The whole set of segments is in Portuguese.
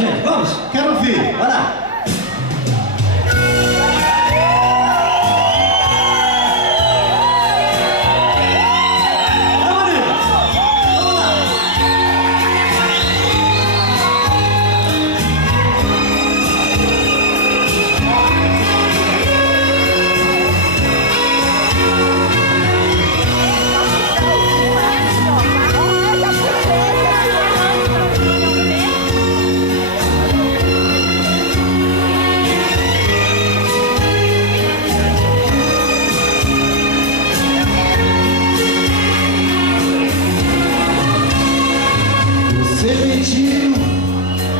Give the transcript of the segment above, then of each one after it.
gente, vamos? Quero ouvir. Vai lá.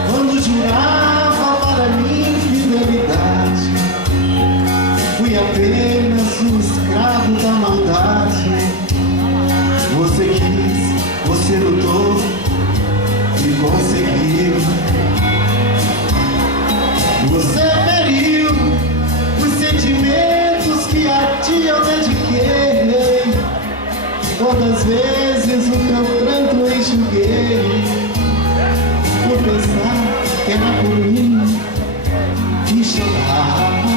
Quando jurava para mim fidelidade, fui apenas um escravo da maldade. Você quis, você lutou e conseguiu. Você feriu os sentimentos que a ti eu dediquei. Quantas vezes o teu pranto enxuguei por pensar que era por mim que chorava.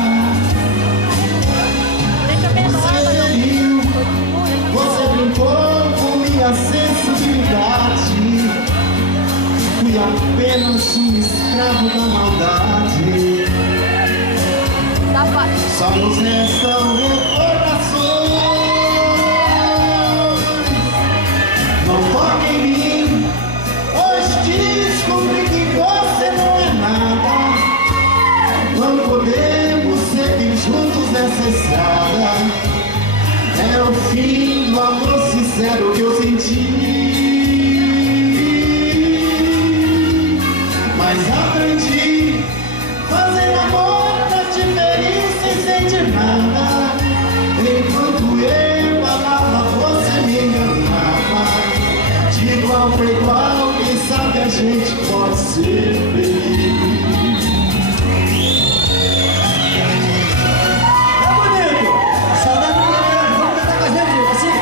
Você feriu, você brincou com minha sensibilidade. Fui apenas um escravo da maldade. Só nos restam recordações. Não toque em mim, hoje descobri que você não é nada. Não podemos seguir juntos nessa estrada. É o fim do amor sincero que eu senti. Mas aprendi fazer amor pra te ferir sem sentir nada. Enquanto eu amava, você me enganava. De igual pra igual, quem sabe a gente pode ser feliz. Tá bonito! Saudade do primeiro, vamos cantar com a gente, assim?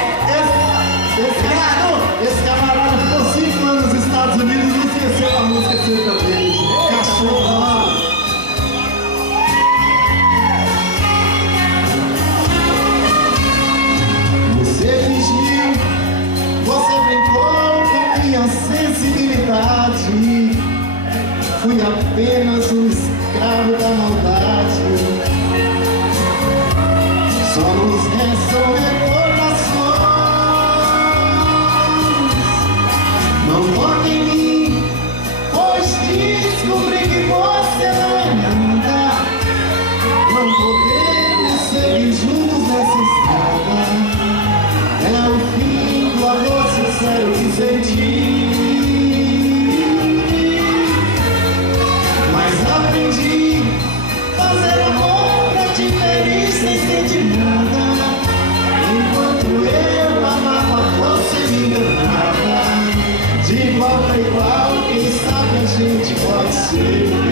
Esse camarada ficou 5 anos nos Estados Unidos e esqueceu a música sertaneja. Cachorro. Você fingiu, você brincou com minha sensibilidade. Fui apenas um escravo da maldade. Só nos restam recordações. Não toque em mim, pois descobri que você não é nada. Não podemos seguir juntos nessa estrada. É o fim do amor sincero que senti. Mas aprendi fazer amor pra te ferir sem sentir nada. Enquanto eu amava, você me enganava. De igual pra igual, quem sabe a gente pode ser.